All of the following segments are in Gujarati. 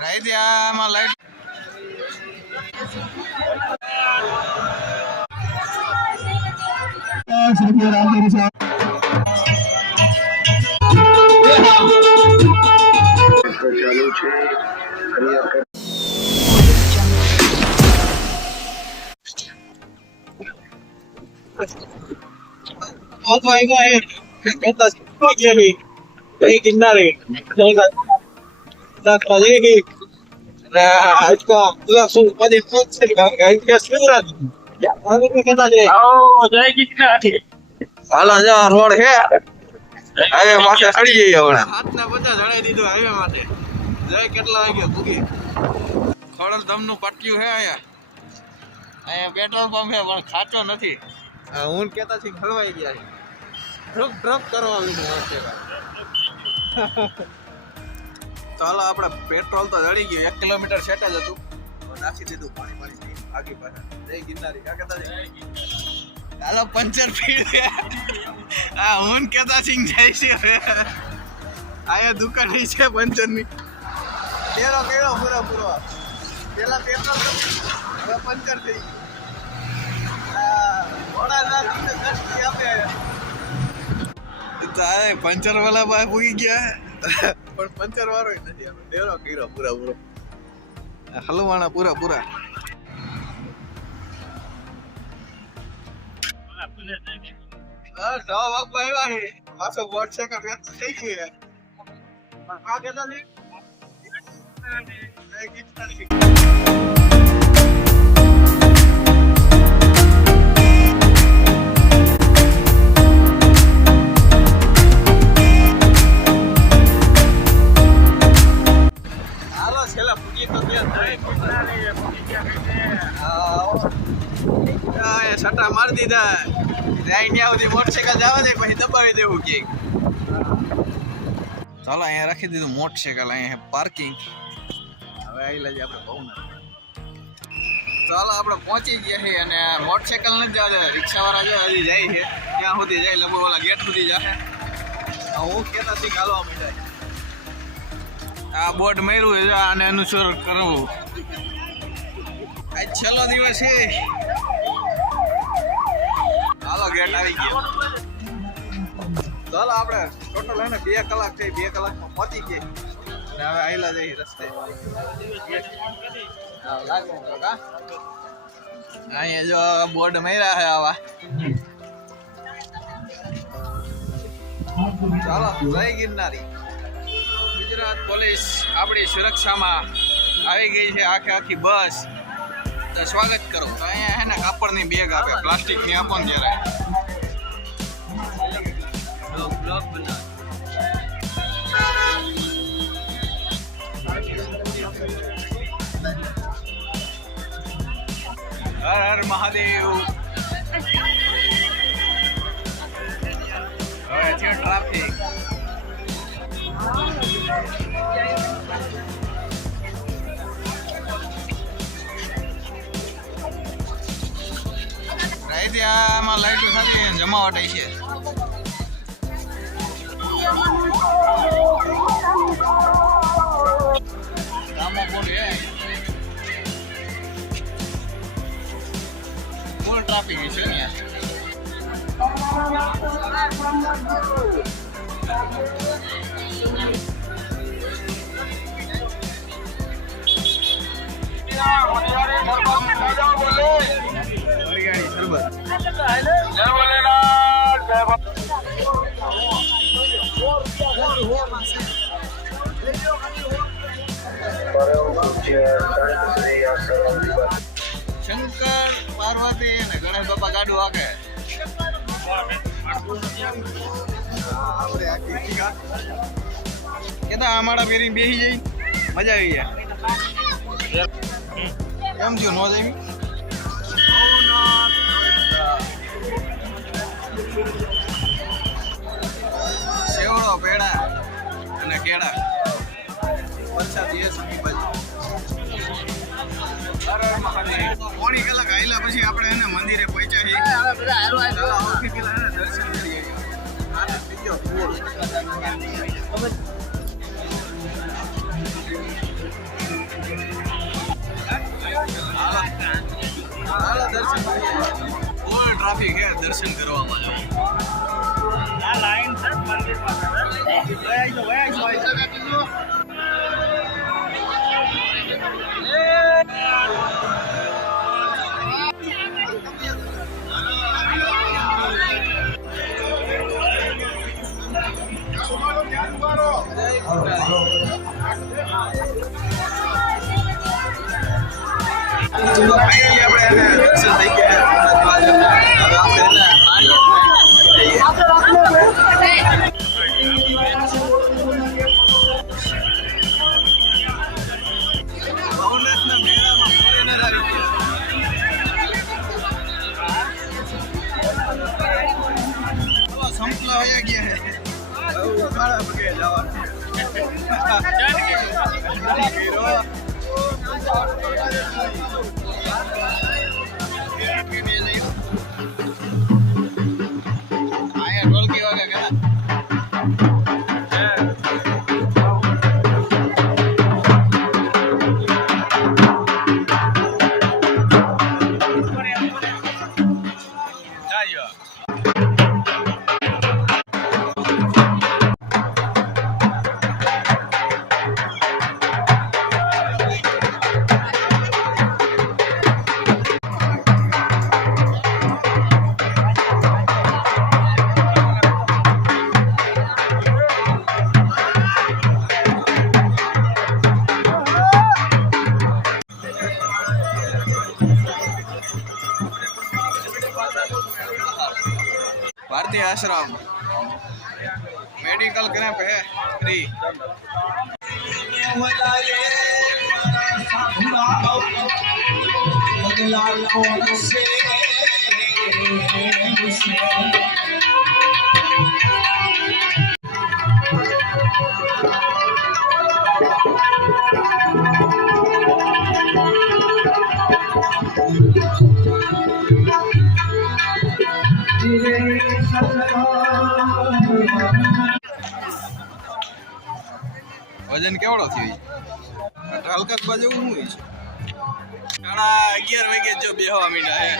રાઈ દે આમાં લાઈટ શ્રી રામગીરી સાહેબ હાલો જો રોડ છે હવે માથે ચડી જઈએ હમણાં હાથના બધા જણાઈ દીધું હાઈવે માટે જય કેટલા વાગે ભૂગી ખોડલ દમનું પટ્યું છે અહીંયા અહીંયા પેટ્રોલ પંપ છે પણ ખાચો નથી હા, કેતા છીએ હલવાઈ ગયા છે ડ્રપ ડ્રપ કરવા મીઠું હશે ચાલો આપણે પેટ્રોલ તો જળી ગયું, એક કિલોમીટર સેટ જ હતું. નાખી દીધું પાણી પાણી આગી પાછા જય ગિરનારી કાકા તાજી હાલો, પંચર ફીડ આ હું કેતા સિંહ જાય છે આયા દુકાન છે પંચરની તેરો કેળો પૂરો પૂરો. પેલા પેટ્રોલ હવે પંચર થઈ ગયું. તારે પંચર વાલા ભાઈ પૂગી ગયા. પણ પંચર વાળો નથી આપણે ડેરો કર્યો પૂરા પૂરો હલવાણા પૂરા પૂરા પાછો થઈ ગઈ ચાલો રાખી દીધું મોટરસાયકલ અહીંયા પાર્કિંગ હવે આવી લેજે આપણે બહુ ચાલો આપણે પહોંચી ગયા છીએ અને મોટરસાયકલ નથી જવા રિક્ષાવાળા જો હજી જાય છે. ત્યાં સુધી જાય, લગભગ ઓલા ગેટ સુધી જાય. હું કહેતા હતી હાલવા માંડ્યા આ બોટ માર્યું છે આને અનુસર કરવું. આજ છેલ્લો દિવસ છે. હાલો ગેટ આવી ગયો. ચાલો આપણે ટોટલ હે ને બે કલાક થઈ, બે કલાકમાં પહોંચી ગઈ અને હવે આયલા જઈ રસ્તે? અહીંયા જો બોર્ડ માર્યા છે આવા. ચાલો, જય ગિરનારી. ગુજરાત પોલીસ આપણી સુરક્ષામાં આવી ગઈ છે આખી આખી બસ. સ્વાગત કરો. તો અહીંયા હે ને કાપડની બેગ આપે પ્લાસ્ટિકની આપો ને ત્યારે હર હર મહાદેવ. હવે ટ્રાફિક રાઈતે આમાં લાઈટ સાથે જમાવટ છે. ફૂલ ટ્રાફિક છે ને હરિયાળી સરબત શંકર પાર્વતી અને ગણેશ બાપા ગાડું વાગે કેતા અમારા પેરી બેસી જઈ મજા આવી ગયા કેમ થયું નો જમી ટ્રાફિક છે દર્શન કરવામાં જવું આ લાઈન છે મંદિરમાં વયા જો વયા જો આપણે દર્શન થઈ ગયા. આયા ભારતીય આશ્રમ. મેડિકલ કેમ્પ હે ફ્રી વજન કેવડો થયું હલકા બાજુ છે. સાડા અગિયાર વાગે જો બેહવા મીડા હે.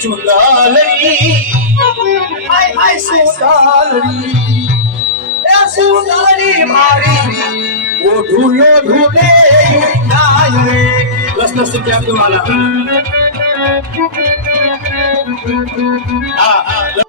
ચુંદલડી આય આય સુંદરડી એ સુંદરી મારી ઓઢું લોઢું લે નાય રે લસ લસ કે આપજો વાલા હા હવે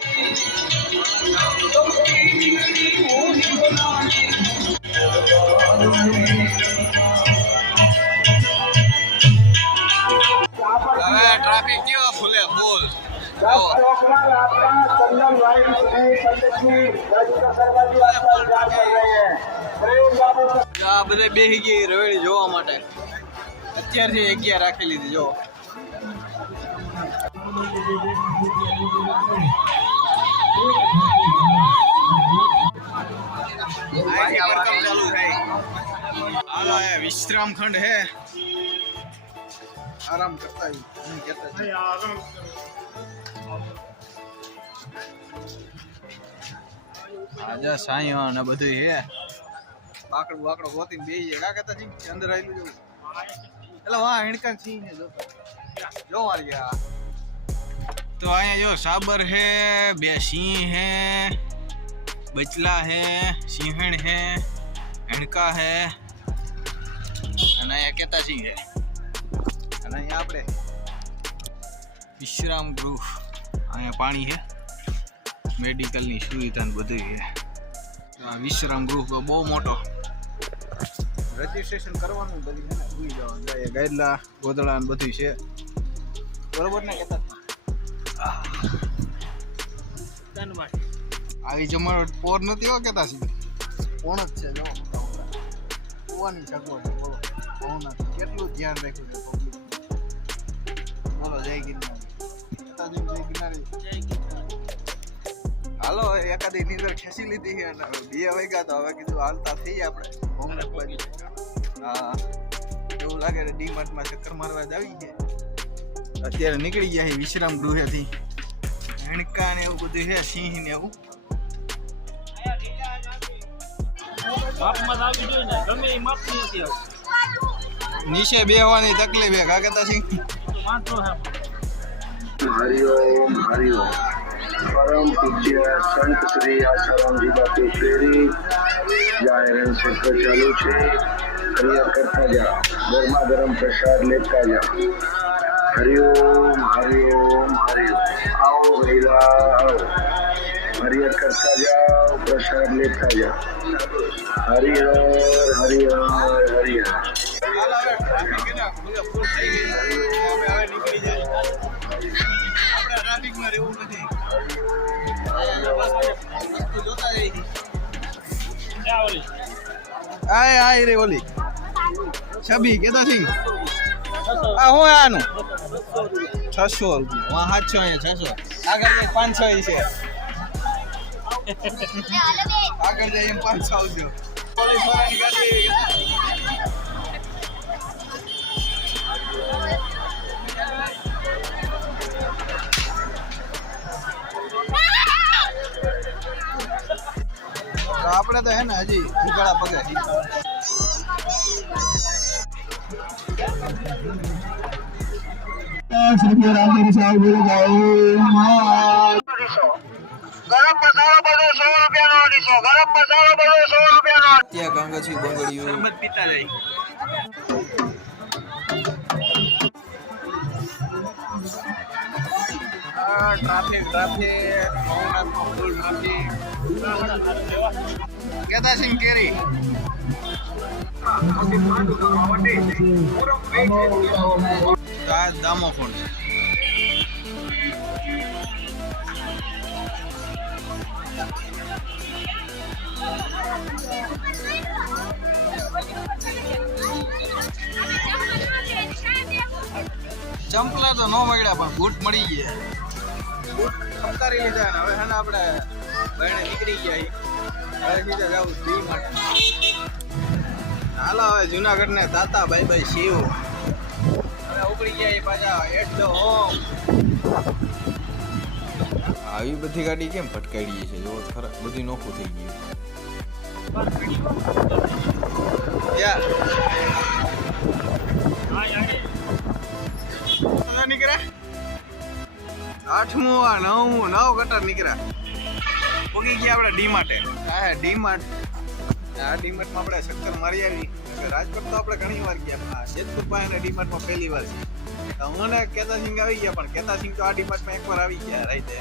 આ બધા બેહી ગઈ રવેડી જોવા માટે. અત્યારથી જગ્યા રાખી લીધી, જો. હાલો વિશ્રામ ખંડ હે. આરામ કરતા આરામ આજા સાયો ને બધું હે. બાકડું બાકડું ગોતીને બેસી કા કહેતા જી અંદર આવેલું જવું. એટલે વાહ હિણકા સિંહ ને જો. જો મારી ગયા. તો અહીંયા જો સાબર હે, બે સિંહ હે, બચલા હે, સિંહણ હે, હિણકા હે, અને અહીંયા કેતા સિંહ હે. અને અહીંયા આપણે વિશ્રામ ગૃહ અહીંયા પાણી હે. મેડિકલની સુવિધા ને બધું છે આ વિશ્રામ ગૃહ બહુ મોટો. રજીસ્ટ્રેશન કરવાનું બધી ભૂલી જવાનું. જાય ગાયલા ગોદડા ને બધું છે. બરોબર ને કહેતા આવી જમાડો પોર નથી હો કહેતા છે? કોણ જ છે જો કુવાની સગવડ છે બોલો. કોણ નથી કેટલું ધ્યાન રાખ્યું છે બોલો જય ગિરનારી. કહેતા જય ગિરનારી. હાલો એકાદી નીંદર ખેંચી લીધી છે અને બે વાગ્યા તો હવે કીધું હાલતા થઈએ આપણે. હોમવર્ક બાજુ હા. એવું લાગે છે ડીમાર્ટમાં ચક્કર મારવા જ આવી છે અત્યારે નીકળી ગયા છે વિશ્રામ ગૃહેથી. હણકા ને એવું બધું છે સિંહ ને એવું. માપમાં આવી જોઈએ ને ગમે એ માપનું નથી આવતું. નીચે બેહવાની તકલીફ છે. કાકા સિંહ. હરિ હે હરિઓમ હરિઓમ પરમ પૂજ્ય સંત શ્રી આસારામજી બાપુ શેરી જાહેર ક્ષેત્ર ચાલુ છે. ક્રિયા કરતા જા, ગરમા ગરમ પ્રસાદ લેતા જા. હરિઓમ હરિઓમ હરિઓમ આવો ભૈરા આવો. હરિયર કરતા જાઓ પ્રસાદ લેતા જાઓ હરિહર હરિહર હરિહર. ટ્રાફિકમાં રહેવું નથી. જઈએ આય આય રે ઓલી. છબી કેતો છે? આ હું આનું? છસો રૂપિયા. વાં સાતસો અહીંયા છસો. આગળ પાંચસો છે. આગળ જઈને એમ પાંચસો આવજો. ઓલી ફરાની ગાડી આપણે તો હે ને હજી ઉગાડા પગે. શ્રી રામગીરી સાહેબ ગરમ મસાલો બધો સો રૂપિયાનો અઢીસો ગરમ મસાલો બધો સો રૂપિયાનો ત્યાં કાંગછી બંગડીયું શરબત પીતા જાય ટ્રાફિક ટ્રાફિક ભવનાથમાં ફૂલ ટ્રાફિક. કેતા કેરી? આ ચંપલા તો ન મળ્યા, પણ બૂટ મળી ગયા. બૂટ લીધા ને હવે ને આપણે બહેણે નીકળી ગયા. હવે સીધા જાવું માટે. હાલો હવે જુનાગઢ ને તાતા ભાઈ ભાઈ શિવ. હવે ઉપડી ગયા પાછા એટ ધ હોમ આવી બધી ગાડી કેમ ફટકાડી છે? જો ખરા બધી નોખું થઈ ગયું. હા નીકળ્યા? આઠમું આ નવમું નવ કટર નીકળ્યા. પોગી ગયા આપણે ડી માટે હા ડી માર્ટ. આ ડી માર્ટમાં આપણે ચક્કર મારી આવી. રાજકોટ તો આપણે ઘણી વાર ગયા હા જેતપુર પાસે ડી માર્ટમાં પહેલી વાર છે. તો મને કેતા સિંહ આવી ગયા પણ કેતા સિંહ તો આ ડી માર્ટમાં એકવાર આવી ગયા રાઈતે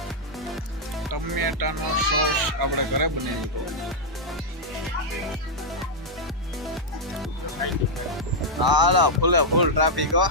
ટમેટાનો સોસ આપણે ઘરે બનાવી હાલો ફૂલે ફૂલ ટ્રાફિક હો.